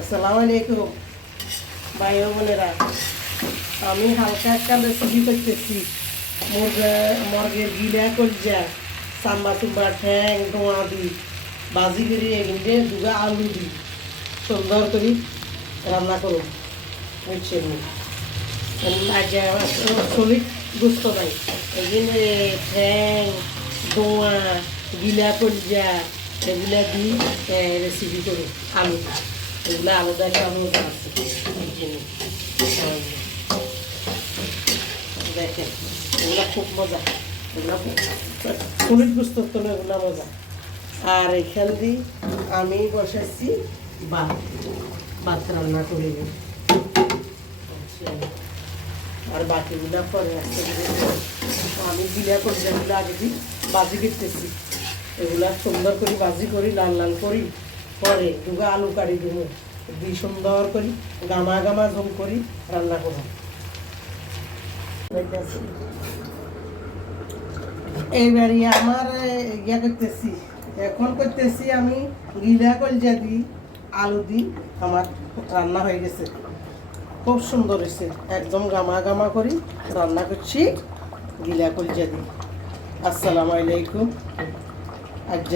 আসসালামু আলাইকুম ভাই ও বোনেরা। আমি হালকা একটা রেসিপি করতেছি। মুরগের গিলা কলজা সাম্বা সুম্বা ঠ্যাং ডোয়া দিই বাজি করে এগুলো দুগা আলু দিই সুন্দর করে রান্না করুন। বুঝছেন আজ সলিড গুস্ত নাই এগুলো ঠ্যাং ডোয়া গিলা কলজা এগুলা দিই রেসিপি করি আলু এগুলো আলাদা আলু আছে দেখেন এগুলো খুব মজা এগুলো সলিড গুস্ত তো এগুলো মজা। আর এখান দিয়ে আমি বসাচ্ছি ভাত ভাত রান্না করে নিই। আর বাকিগুলো পরে আসতে আমি গিলা করে যেগুলো আগে দিই বাজি করতেছি এগুলা সুন্দর করে বাজি করি লাল লাল করি পরে দুগা আলু কাটি দিব দিয়ে সুন্দর করি গামা গামা ঝোল করি রান্না করব। এইবারই আমার ইয়া করতেছি এখন করতেছি আমি গিলা কলজা দিই আলু দিই আমার রান্না হয়ে গেছে খুব সুন্দর হয়েছে একদম গামা গামা করি রান্না করছি গিলা কলজা দিই। আসসালামু আলাইকুম। আজ